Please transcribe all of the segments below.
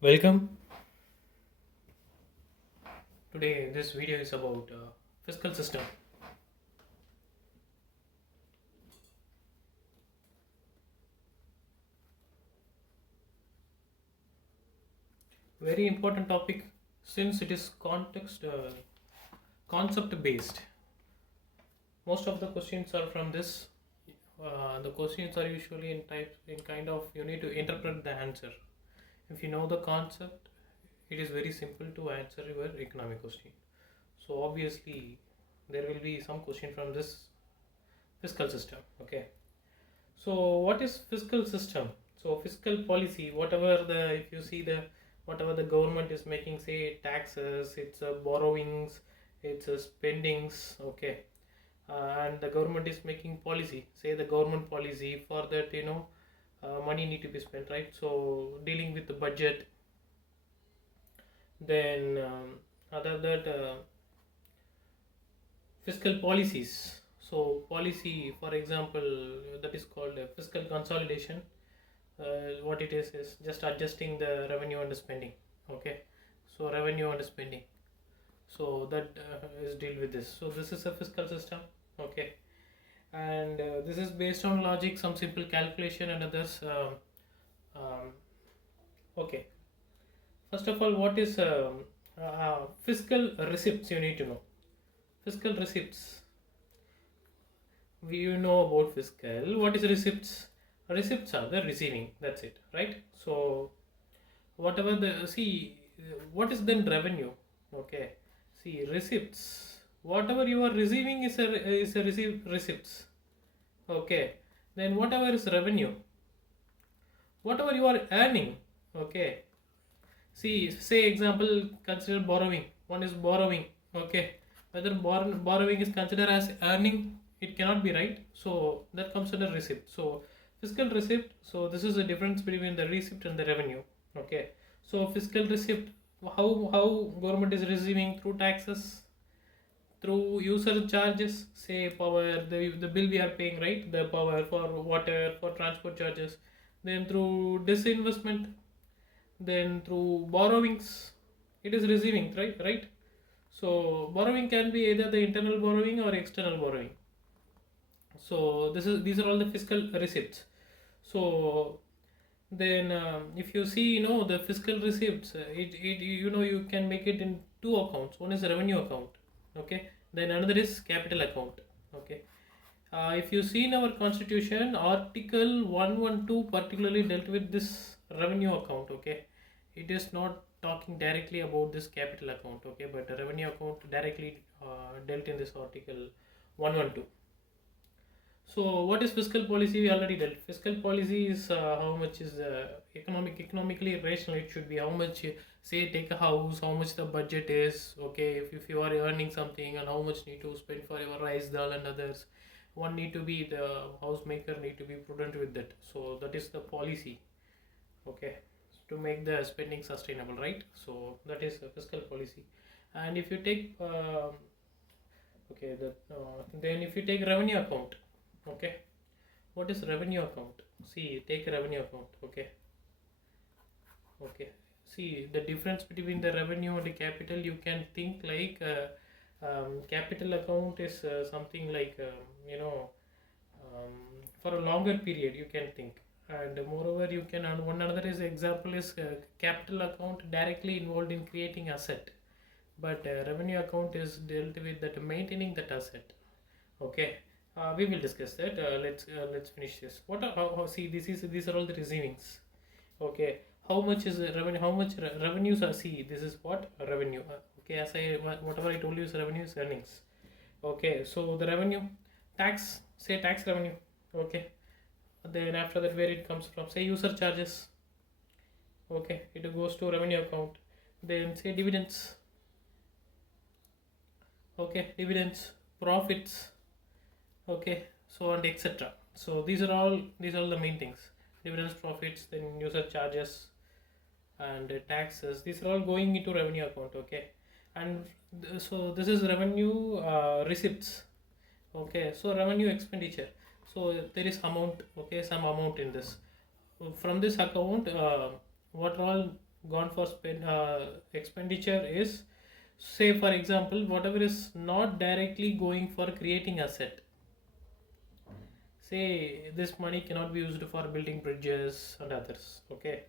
Welcome. Today, this video is about fiscal system. Very important topic since it is concept based. Most of the questions are from this. The questions are usually in kind of you need to interpret the answer. If you know the concept, it is very simple to answer your economic question. So obviously, there will be some question from this fiscal system. Okay. So what is fiscal system? So fiscal policy, whatever the if you see the whatever the government is making, say taxes, it's borrowings, it's spendings, okay, and the government is making policy, say the government policy for that money need to be spent, right? So dealing with the budget, then other that fiscal policies. So policy, for example, that is called fiscal consolidation. What it is just adjusting the revenue and the spending, okay. So revenue and spending, so that is deal with this. So this is a fiscal system, okay. And this is based on logic, some simple calculation and others. Um, okay, first of all, what is fiscal receipts? You need to know fiscal receipts. We you know about fiscal. What is receipts? Receipts are the receiving, that's it, right? So whatever the see, what is then revenue? Okay, see, receipts, whatever you are receiving is a receive receipts, okay. Then whatever is revenue, whatever you are earning, okay. See, say example, consider borrowing. One is borrowing, okay. Whether borrowing is considered as earning, it cannot be, right? So that comes under receipt. So fiscal receipt. So this is the difference between the receipt and the revenue, okay. So fiscal receipt, how government is receiving through taxes, through user charges, say power, the bill we are paying, right? The power, for water, for transport charges. Then through disinvestment, then through borrowings, it is receiving, right? So borrowing can be either the internal borrowing or external borrowing. So these are all the fiscal receipts. So then if you see, the fiscal receipts, it you can make it in two accounts. One is revenue account, okay. Then another is capital account, okay. If you see in our constitution, article 112 particularly dealt with this revenue account, okay. It is not talking directly about this capital account, okay, but the revenue account directly dealt in this article 112. So what is fiscal policy? We already dealt. Fiscal policy is how much is economically rational it should be. How much, say, take a house, how much the budget is. Okay, if you are earning something, and how much need to spend for your rice, dal, and others. One need to be the house maker need to be prudent with that. So that is the policy. Okay, to make the spending sustainable, right? So that is a fiscal policy. And if you take okay, then if you take revenue account, okay. What is revenue account? See, take revenue account, okay. Okay, see the difference between the revenue and the capital. You can think like capital account is something like um, for a longer period you can think. And moreover, you can, and one another is example is capital account directly involved in creating asset, but revenue account is dealt with that maintaining that asset, okay. We will discuss that. Let's finish this. What are, see, these are all the receivings, okay. How much is the revenue? How much revenues are? See, this is what revenue. Okay, as I whatever I told you is revenue is earnings. Okay, so the revenue, tax, say tax revenue. Okay, then after that, where it comes from? Say user charges. Okay, it goes to revenue account. Then say dividends. Okay, dividends, profits. Okay, so and etc. So these are all the main things: dividends, profits, then user charges, and taxes. These are all going into revenue account, okay. And so this is revenue receipts, okay. So revenue expenditure, so there is amount, okay, some amount in this. From this account, what all gone for expenditure is, say for example, whatever is not directly going for creating asset. Say this money cannot be used for building bridges and others. Okay,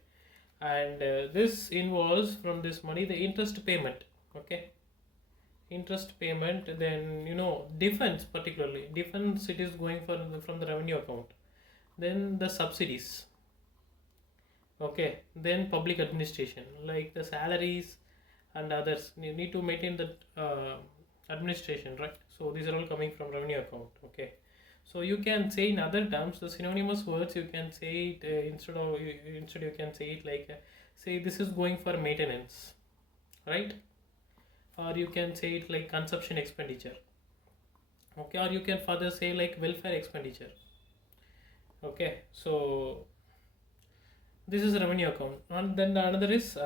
and this involves from this money the interest payment. Okay, interest payment. Then defense, particularly defense, it is going for from the revenue account. Then the subsidies. Okay, then public administration like the salaries and others. You need to maintain the administration, right? So these are all coming from revenue account. Okay, so you can say in other terms the synonymous words, you can say it instead you can say it like say this is going for maintenance, right? Or you can say it like consumption expenditure. Okay, or you can further say like welfare expenditure. Okay, so this is revenue account, and then the another is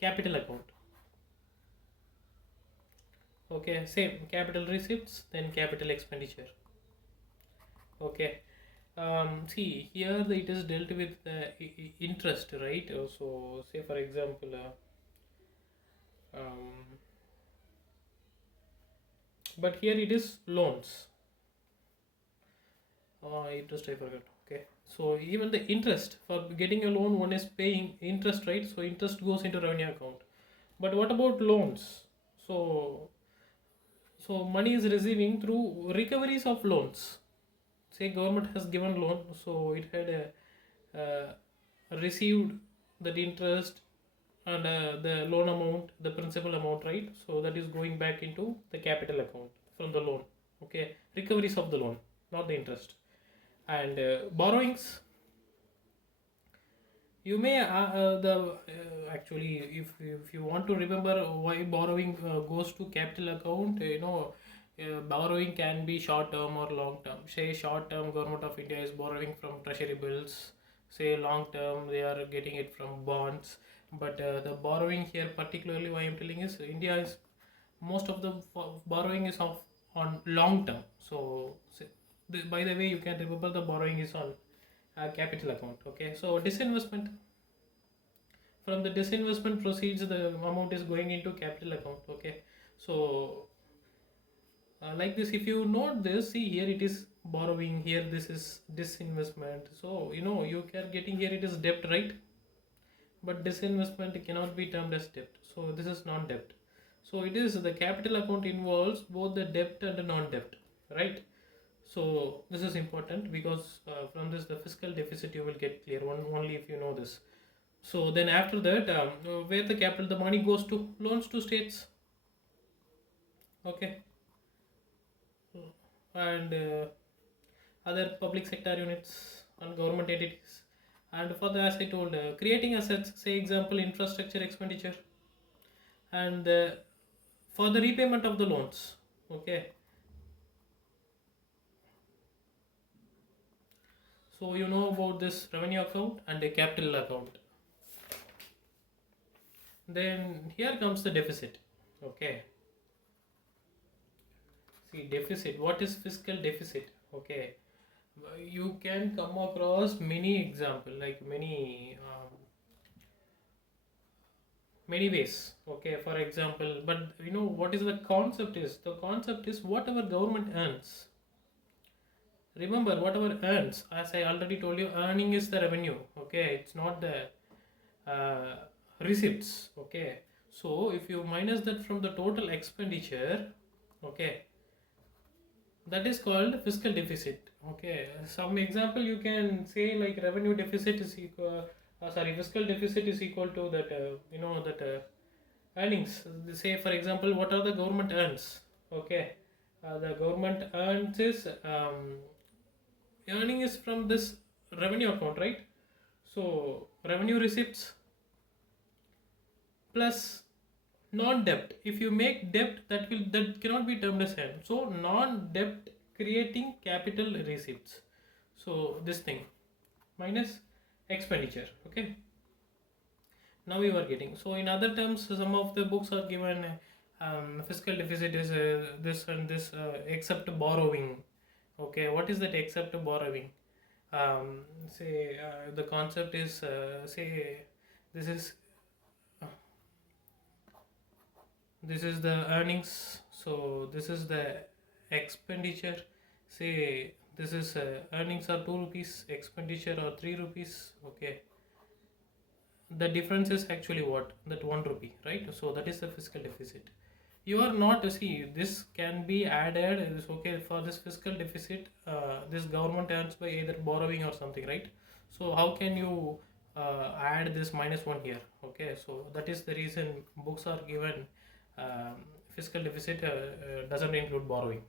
capital account. Okay, same capital receipts, then capital expenditure. Okay, see here it is dealt with interest, right? So say for example, but here it is loans. Interest I forgot. Okay, so even the interest for getting a loan, one is paying interest, right? So interest goes into revenue account. But what about loans? So money is receiving through recoveries of loans. Say government has given loan, so it had received that interest and the loan amount, the principal amount, right? So that is going back into the capital account from the loan. Okay, recoveries of the loan, not the interest. And borrowings, you may the actually, if you want to remember why borrowing goes to capital account, borrowing can be short term or long term. Say short term, government of India is borrowing from treasury bills. Say long term, they are getting it from bonds. But the borrowing here, particularly why I'm telling is India is most of the borrowing is of on long term. So by the way, you can remember the borrowing is on capital account. Okay, so disinvestment, from the disinvestment proceeds the amount is going into capital account. Okay, so like this, if you note this, see here it is borrowing, here this is disinvestment. So you are getting here it is debt, right? But disinvestment cannot be termed as debt, so this is non-debt. So it is the capital account involves both the debt and the non-debt, right? So this is important because from this the fiscal deficit you will get clear only if you know this. So then after that, where the capital, the money goes to loans to states. Okay, and other public sector units and government entities. And for the, as I told, creating assets, say example infrastructure expenditure, and for the repayment of the loans. Okay, so you know about this revenue account and a capital account. Then here comes the deficit. Okay, see deficit, what is fiscal deficit? Okay, you can come across many example, like many ways. Okay, for example, but what is the concept is, the concept is whatever government earns. Remember, whatever earns, as I already told you, earning is the revenue. Okay, it's not the uh, receipts. Okay, so if you minus that from the total expenditure, okay, that is called fiscal deficit. Okay, some example you can say like revenue deficit is equal, fiscal deficit is equal to that, that earnings. Say for example, what are the government earns? Okay, the government earns is earning is from this revenue account, right? So revenue receipts plus non-debt. If you make debt, that cannot be termed as earn. So non-debt creating capital receipts. So this thing minus expenditure. Okay, now you are getting. So in other terms, some of the books are given fiscal deficit is this and this except borrowing. Okay, what is that except borrowing? Say the concept is say this is this is the earnings, so this is the expenditure. Say this is earnings are 2 rupees, expenditure or 3 rupees. Okay, the difference is actually what, that 1 rupee, right? So that is the fiscal deficit. You are not, see, this can be added, it is okay for this fiscal deficit. This government earns by either borrowing or something, right? So how can you add this -1 here? Okay, so that is the reason books are given. Fiscal deficit doesn't include borrowing.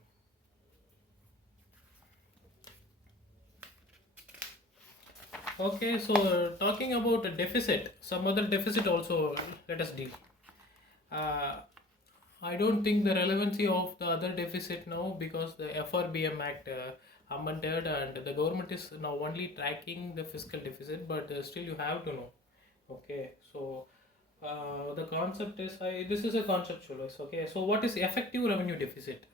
Okay, so talking about a deficit, some other deficit also let us deal. Uh, I don't think the relevancy of the other deficit now, because the FRBM Act amended and the government is now only tracking the fiscal deficit, but still you have to know. Okay, so the concept is, this is a conceptual. Okay, so what is effective revenue deficit?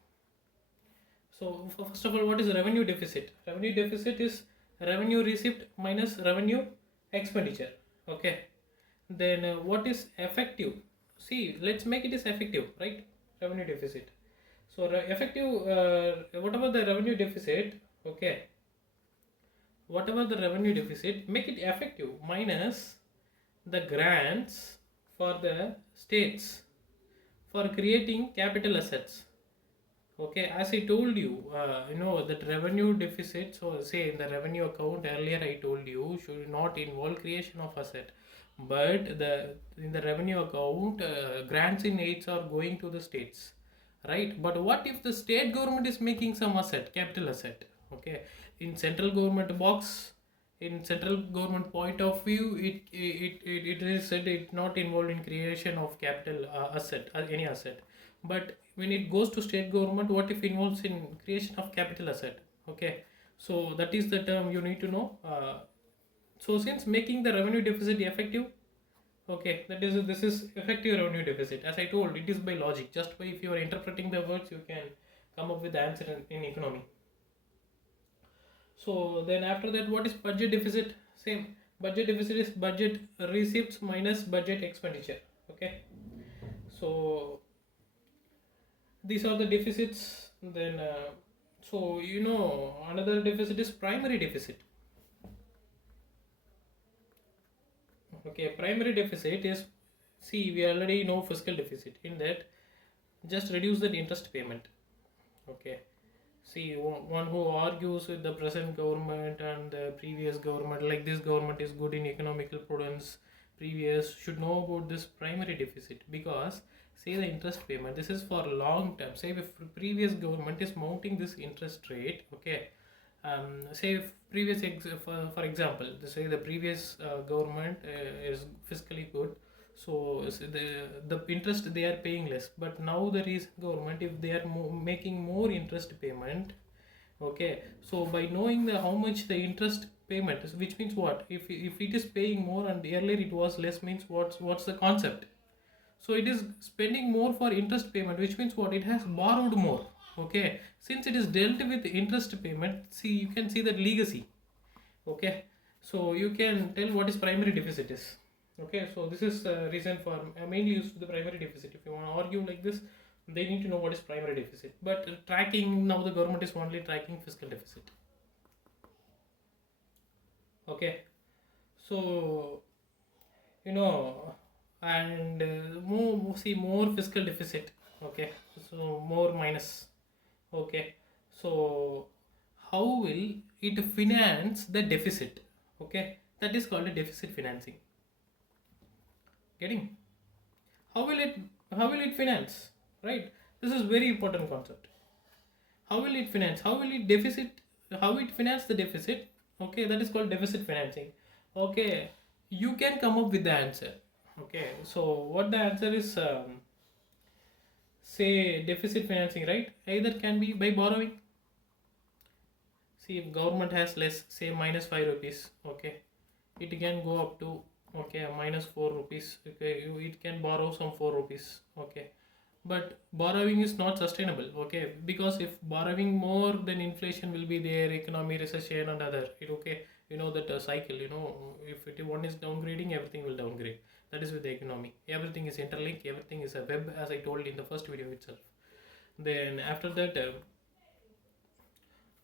So first of all, what is revenue deficit? Revenue deficit is revenue received minus revenue expenditure. Okay. Then what is effective? See, let's make it as effective, right? Revenue deficit. So effective, whatever the revenue deficit, okay, whatever the revenue deficit, make it effective minus the grants for the states for creating capital assets. Okay, as I told you, that revenue deficit. So, say in the revenue account earlier, I told you should not involve creation of asset, but the in the revenue account, grants in aids are going to the states, right? But what if the state government is making some asset, capital asset? Okay, in central government box, in central government point of view, it is said it not involved in creation of capital asset, any asset. But when it goes to state government, what if involves in creation of capital asset? Okay, so that is the term you need to know. So since making the revenue deficit effective, okay, that is, this is effective revenue deficit. As I told, it is by logic, just by if you are interpreting the words you can come up with the answer in economy. So then after that, what is budget deficit? Same, budget deficit is budget receipts minus budget expenditure. Okay, so these are the deficits. Then so another deficit is primary deficit. Okay, primary deficit is, see, we already know fiscal deficit. In that, just reduce the interest payment. Okay, see, one who argues with the present government and the previous government, like this government is good in economical prudence, previous should know about this primary deficit, because say the interest payment, this is for long term. Say if previous government is mounting this interest rate, okay, say if previous for example, say the previous government is fiscally good, so the interest they are paying less, but now the recent government, if they are making more interest payment, okay, so by knowing the how much the interest payment is, which means what, if it is paying more and earlier it was less, means what's the concept? So it is spending more for interest payment, which means what, it has borrowed more. Okay, since it is dealt with interest payment, see, you can see that legacy. Okay, so you can tell what is primary deficit is. Okay, so this is reason for mainly used to the primary deficit. If you want to argue like this, they need to know what is primary deficit. But tracking, now the government is only tracking fiscal deficit. Okay, so and more fiscal deficit. Okay, so more minus. Okay, so how will it finance the deficit? Okay, that is called a deficit financing. Getting, how will it finance, right? This is very important concept. How will it finance, how will it deficit, how it finance the deficit? Okay, that is called deficit financing. Okay, you can come up with the answer. Okay, so what the answer is, say deficit financing, right? Either can be by borrowing. See, if government has less, say -5 rupees, okay, it can go up to, okay, -4 rupees. Okay, it can borrow some 4 rupees. Okay, but borrowing is not sustainable. Okay, because if borrowing more, then inflation will be there, economy recession and other it. Okay, you know that cycle, you know, if one is downgrading, everything will downgrade. That is with the economy, everything is interlinked, everything is a web, as I told in the first video itself. Then after that,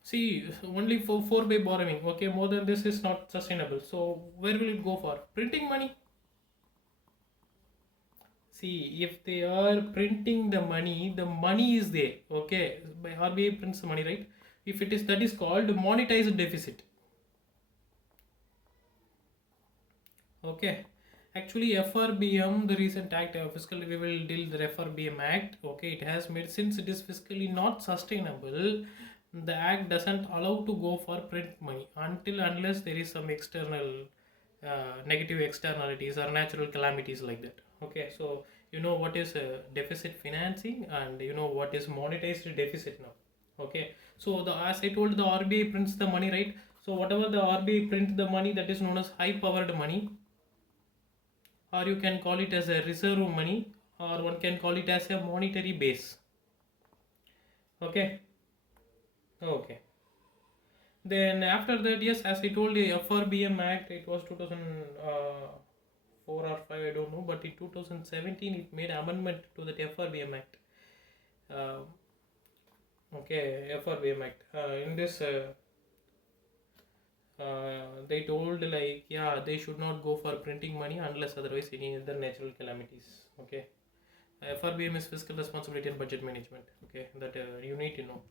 see, only for 4 by borrowing. Okay, more than this is not sustainable. So where will it go for? Printing money. See, if they are printing the money is there. Okay, by RBI prints the money, right? If it is, that is called monetized deficit. Okay, actually FRBM, the recent act, fiscal, we will deal the FRBM act. Okay, it has made, since it is fiscally not sustainable, the act doesn't allow to go for print money until unless there is some external negative externalities or natural calamities like that. Okay, so you know what is deficit financing, and you know what is monetized deficit now. Okay, so the, as I told, the RBI prints the money, right? So whatever the RBI print the money, that is known as high powered money, or you can call it as a reserve money, or one can call it as a monetary base. Okay, okay. Then after that, yes, as I told, the FRBM Act, it was 2004 or 5, I don't know, but in 2017 it made amendment to the FRBM Act. Uh, okay, FRBM Act. In this, they told, like, yeah, they should not go for printing money unless otherwise any other natural calamities. Okay, FRBM is fiscal responsibility and budget management. Okay, that you need to know.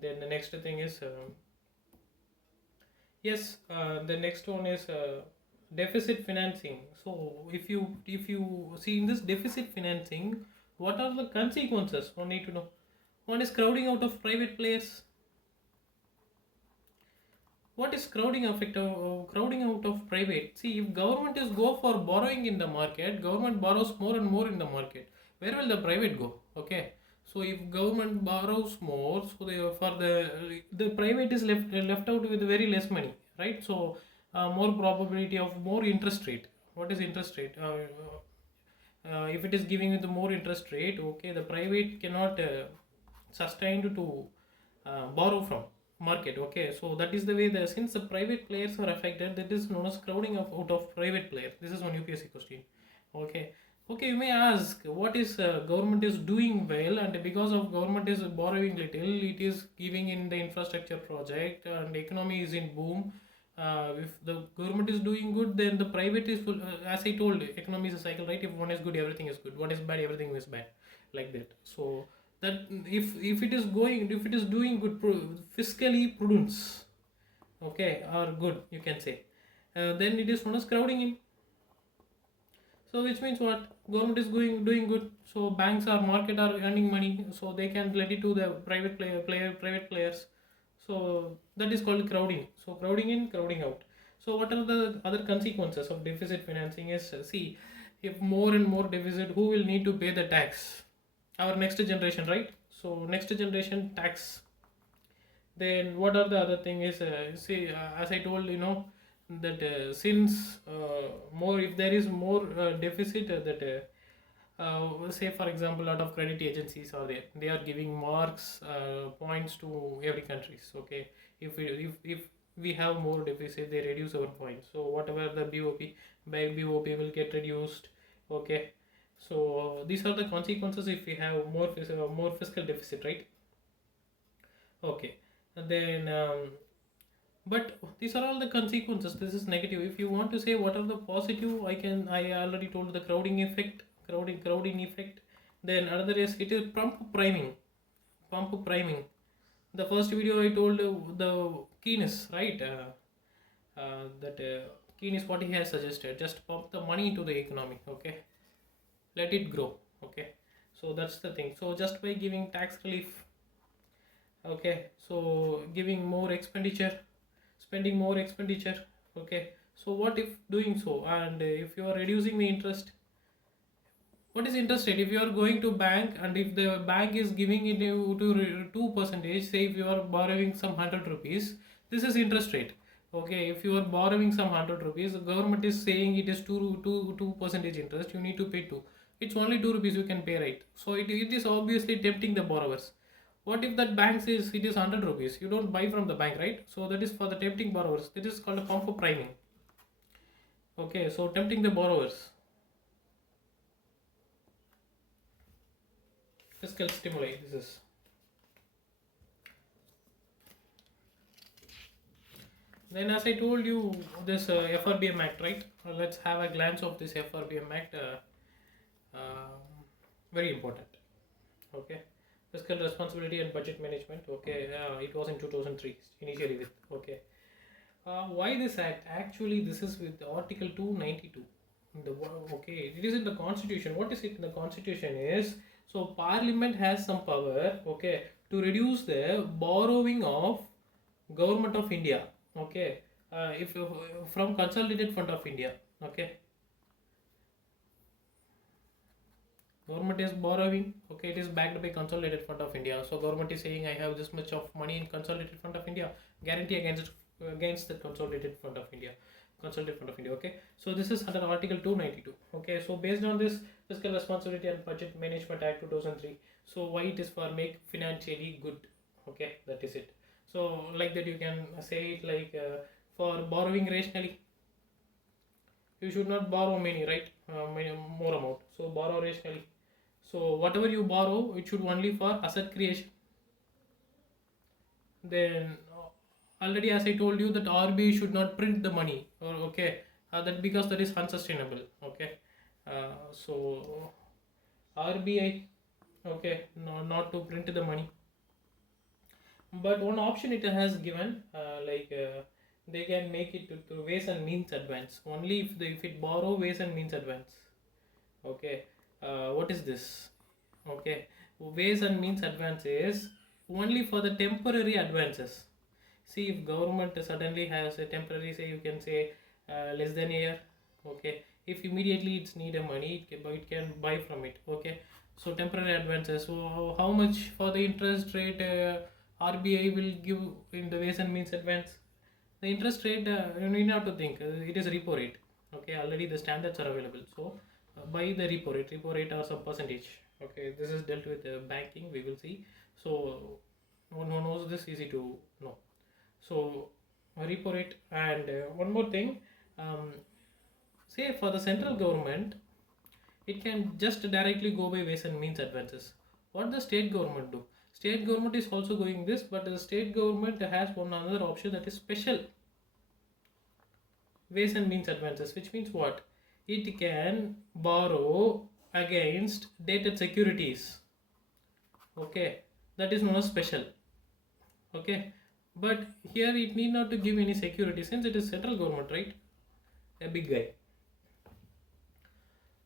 Then the next thing is, yes, the next one is deficit financing. So if you see in this deficit financing, what are the consequences? One need to know. One is crowding out of private players. What is crowding effect of crowding out of private? See, if government is go for borrowing in the market, government borrows more and more in the market, where will the private go? Okay, so if government borrows more, so they, for the private is left out with very less money, right? So more probability of more interest rate. What is interest rate? If it is giving you the more interest rate, okay, the private cannot sustain to borrow from market. Okay, so that is the way, the since the private players are affected, that is known as crowding of out of private players. This is one UPSC question. Okay, okay, you may ask what is government is doing well, and because of government is borrowing little, it is giving in the infrastructure project and economy is in boom. If the government is doing good, then the private is full. As I told, economy is a cycle, right? If one is good, everything is good. What is bad, everything is bad, like that. So that if it is going, if it is doing good, fiscally prudence, okay, or good, you can say, then it is known as crowding in. So which means what, government is doing good, so banks or market are earning money, so they can let it to the private players. So that is called crowding. So crowding in, crowding out. So what are the other consequences of deficit financing is, see, if more and more deficit, who will need to pay the tax? Our next generation, right? So next generation tax. Then what are the other thing is, see, as I told, you know, that since more, if there is more deficit, that say for example, a lot of credit agencies are there, they are giving marks, points to every countries. Okay, if we have more deficit, they reduce our points, so whatever the BOP will get reduced. Okay, so these are the consequences if we have more fiscal deficit, right? Okay, and then but these are all the consequences. This is negative. If you want to say what are the positive, I already told the crowding effect, crowding effect. Then another is, it is pump priming. The first video I told the Keynes, right? That Keynes, what he has suggested, just pump the money into the economy. Okay, let it grow. Okay, so that's the thing. So just by giving tax relief, okay, so giving more expenditure, spending more expenditure. Okay, so what if doing so, and if you are reducing the interest, what is interest rate? If you are going to bank, and if the bank is giving it you to 2%, say if you are borrowing some 100 rupees, this is interest rate. Okay, if you are borrowing some 100 rupees, the government is saying it is 2 percentage interest, you need to pay 2. it's only 2 rupees you can pay, right? So it is obviously tempting the borrowers. What if that bank says it is 100 rupees? You don't buy from the bank, right? So that is for the tempting borrowers. That is called a form of priming. Okay, so tempting the borrowers. Fiscal stimuli. This is. Then, as I told you, this FRBM Act, right? Let's have a glance of this FRBM Act. Um, Very important. Okay, fiscal responsibility and budget management. Okay, it was in 2003 initially with. Okay, why this act? Actually, this is with Article 292. Okay, it is in the Constitution. What is it in the Constitution is, so Parliament has some power. Okay, to reduce the borrowing of Government of India. Okay, if from Consolidated Fund of India. Okay, government is borrowing. Okay, it is backed by Consolidated Fund of India. So government is saying I have this much of money in Consolidated Fund of India. Guarantee against the Consolidated Fund of India. Consolidated Fund of India. Okay, so this is under Article 292. Okay, so based on this Fiscal Responsibility and Budget Management Act 2003. So why it is for make financially good. Okay, that is it. So like that you can say it like for borrowing rationally. You should not borrow many, right? More amount. So borrow rationally. So whatever you borrow, it should only for asset creation. Then already as I told you that RBI should not print the money. Or okay, that because that is unsustainable. Okay, so RBI, okay, no, not to print the money. But one option it has given, they can make it to ways and means advance. Only if it borrow ways and means advance. Okay, what is this? Okay, ways and means advance is only for the temporary advances. See, if government suddenly has a temporary, say you can say less than a year. Okay, if immediately it's need a money, it can buy from it. Okay, so temporary advances. So how much for the interest rate RBI will give in the ways and means advance? The interest rate, you need not to think, it is repo rate. Okay, already the standards are available. So by the repo rate or some percentage. Okay, this is dealt with banking, we will see. So one who knows this, easy to know. So repo rate, and one more thing, um, say for the central government, it can just directly go by ways and means advances. What the state government do? State government is also going this, but the state government has one another option, that is special ways and means advances, which means what? It can borrow against dated securities. Okay, that is known as special. Okay, but here it need not to give any security since it is central government, right? A big guy.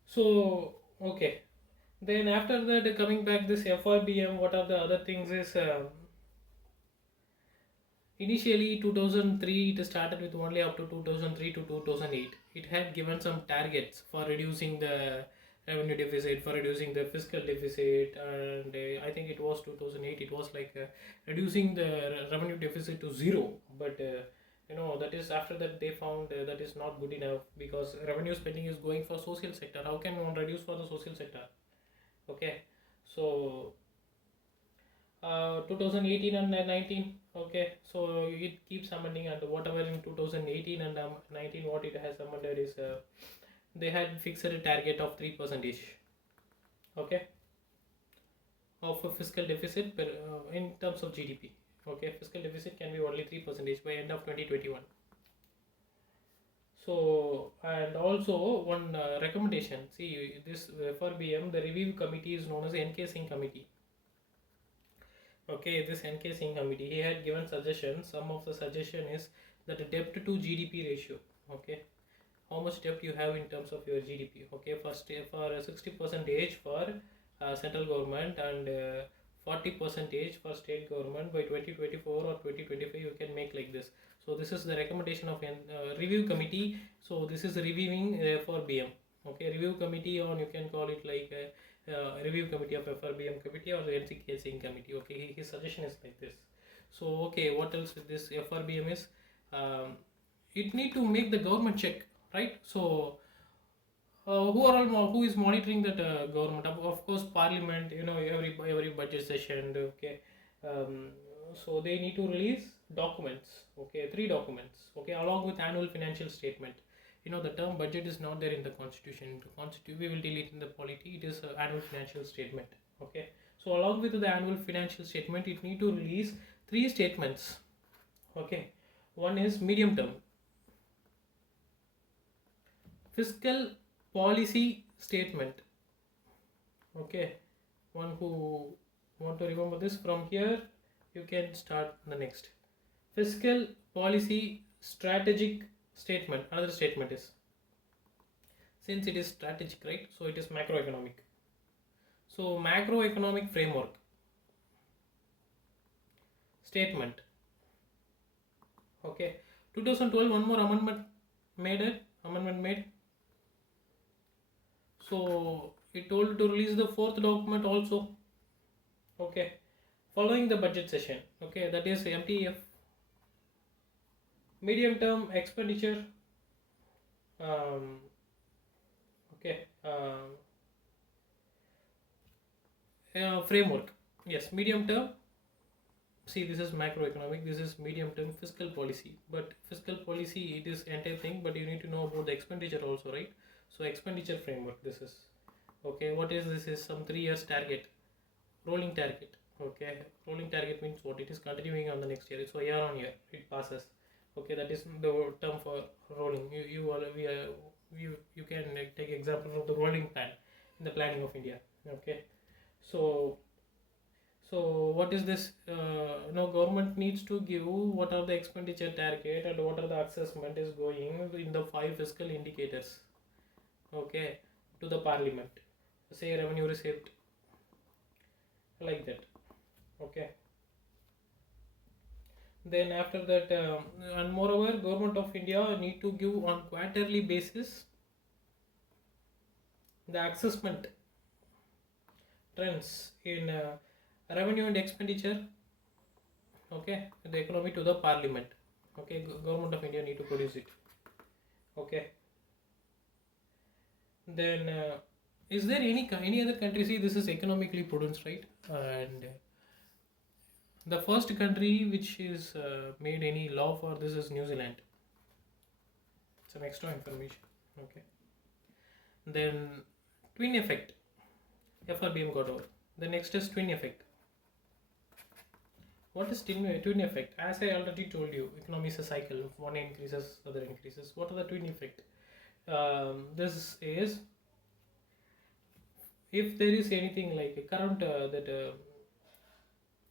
So okay, then after that coming back this FRBM, what are the other things is initially 2003 it started with only up to 2003 to 2008. It had given some targets for reducing the revenue deficit, for reducing the fiscal deficit, and I think it was 2008. It was like reducing the revenue deficit to zero. But that is after that they found that is not good enough because revenue spending is going for social sector. How can one reduce for the social sector? Okay, so 2018 and 19. Okay, so it keeps amending, and whatever in 2018 and 19 what it has amended is they had fixed a target of 3%. Okay, of a fiscal deficit in terms of GDP. Okay, fiscal deficit can be only 3% by end of 2021. So, and also one recommendation, see this FRBM, the review committee is known as NK Singh committee. Okay, this NK Singh committee, he had given suggestions. Some of the suggestion is that the debt to GDP ratio. Okay, how much debt you have in terms of your GDP. Okay, for 60% for central government and 40% for state government by 2024 or 2025 you can make like this. So this is the recommendation of review committee. So this is reviewing for BM. Okay, review committee, on you can call it like review committee of FRBM committee or the NK Singh committee. Okay, his suggestion is like this. So okay, what else with this FRBM is it need to make the government check, right? So who is monitoring that government? Of course, Parliament. You know, every budget session. Okay, um, so they need to release documents. Okay, three documents. Okay, along with annual financial statement. You know, the term budget is not there in the constitution. We will delete in the polity. It is annual financial statement. Okay, so along with the annual financial statement, it need to release three statements. Okay, one is medium term fiscal policy statement. Okay, one who want to remember this from here, you can start the next. Fiscal policy strategic statement. Another statement is, since it is strategic, right? So it is macroeconomic. So macroeconomic framework statement. Okay, 2012 one more amendment made. So it told to release the fourth document also. Okay, following the budget session. Okay, that is MTF, medium term expenditure. Um, okay, framework. Yes, medium term. See, this is macroeconomic. This is medium term fiscal policy. But fiscal policy, it is entire thing. But you need to know about the expenditure also, right? So expenditure framework. This is okay. What is this? Is some 3 years target, rolling target. Okay, rolling target means what? It is continuing on the next year. So year on year it passes. Okay, that is the term for rolling. You can take example of the rolling plan in the planning of India. Okay, so what is this? Government needs to give what are the expenditure target and what are the assessment is going in the 5 fiscal indicators. Okay, to the parliament. Say revenue receipt, like that. Okay. Then after that, and moreover, government of India need to give on quarterly basis the assessment trends in revenue and expenditure. Okay, the economy to the parliament. Okay, government of India need to produce it. Okay. Then is there any other country? See, this is economically prudence, right? And the first country which is made any law for this is New Zealand. Some extra information. Okay. Then twin effect. FRBM got over. The next is twin effect. What is twin effect? As I already told you, economy is a cycle. One increases, other increases. What are the twin effect? This is if there is anything like a current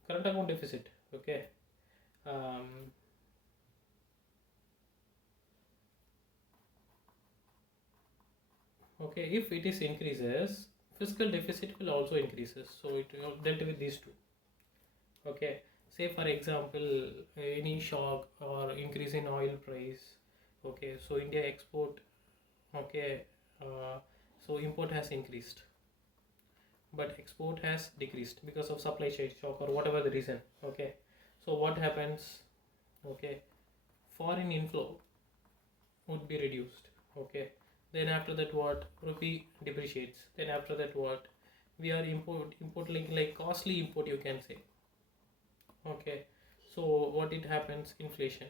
current account deficit. Okay. Okay, if it is increases, fiscal deficit will also increases. So it dealt with these two. Okay, say for example any shock or increase in oil price. Okay, so India export. Okay, so import has increased, but export has decreased because of supply chain shock or whatever the reason. Okay, so what happens? Okay, foreign inflow would be reduced. Okay, then after that what? Rupee depreciates. Then after that what? We are importing like costly import, you can say. Okay, so what it happens? Inflation.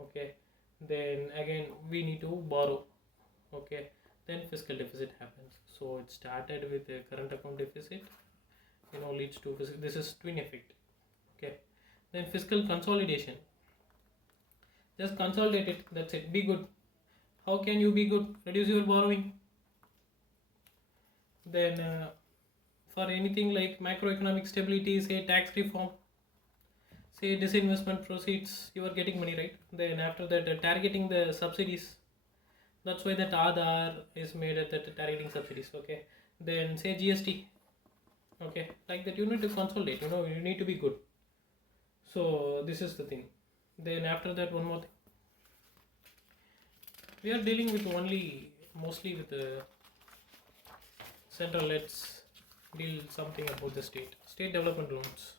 Okay, then again we need to borrow. Okay, then fiscal deficit happens. So it started with the current account deficit, leads to this is twin effect. Okay, then fiscal consolidation. Just consolidate it, that's it, be good. How can you be good? Reduce your borrowing. Then for anything like macroeconomic stability, say tax reform, say disinvestment proceeds, you are getting money, right? Then after that targeting the subsidies. That's why that Aadhaar is made at that targeting subsidies. Okay, then say GST. Okay, like that you need to consolidate, you need to be good. So this is the thing. Then after that, one more thing, we are dealing with mostly with the central. Let's deal something about the state development loans,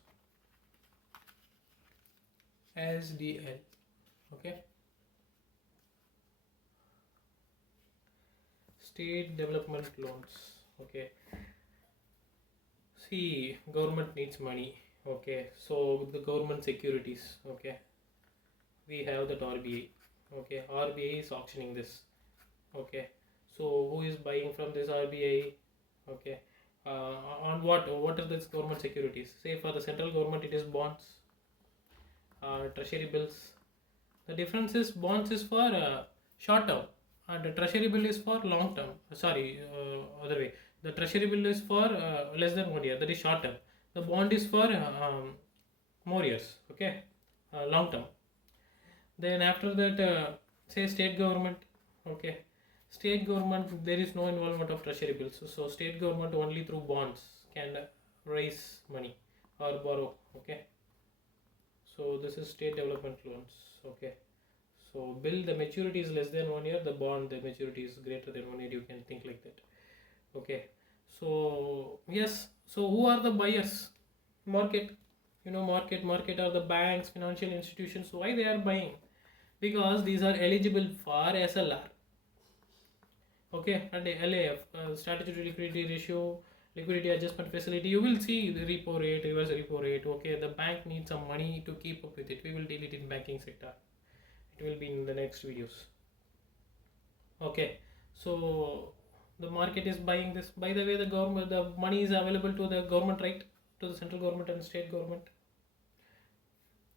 SDL. Okay, State development loans. Okay. See, government needs money. Okay. So the government securities. Okay. We have that RBI. Okay. RBI is auctioning this. Okay. So who is buying from this RBI? Okay. On what? What are these government securities? Say for the central government, it is bonds, treasury bills. The difference is bonds is for short term, and the treasury bill is for long term. Sorry, other way. The treasury bill is for less than 1 year. That is short term. The bond is for more years. Okay, long term. Then after that, say state government. Okay, state government, there is no involvement of treasury bills. So state government only through bonds can raise money or borrow. Okay, so this is state development loans. Okay, so bill the maturity is less than 1 year, the bond the maturity is greater than 1 year. You can think like that. Okay, so yes, so who are the buyers? Market. Market are the banks, financial institutions. Why they are buying? Because these are eligible for SLR. Okay, and LAF, statutory liquidity ratio, liquidity adjustment facility. You will see the repo rate, reverse repo rate. Okay, the bank needs some money to keep up with it. We will deal it in banking sector. It will be in the next videos. Okay, so the market is buying this. By the way, the money is available to the government, right? To the central government and state government.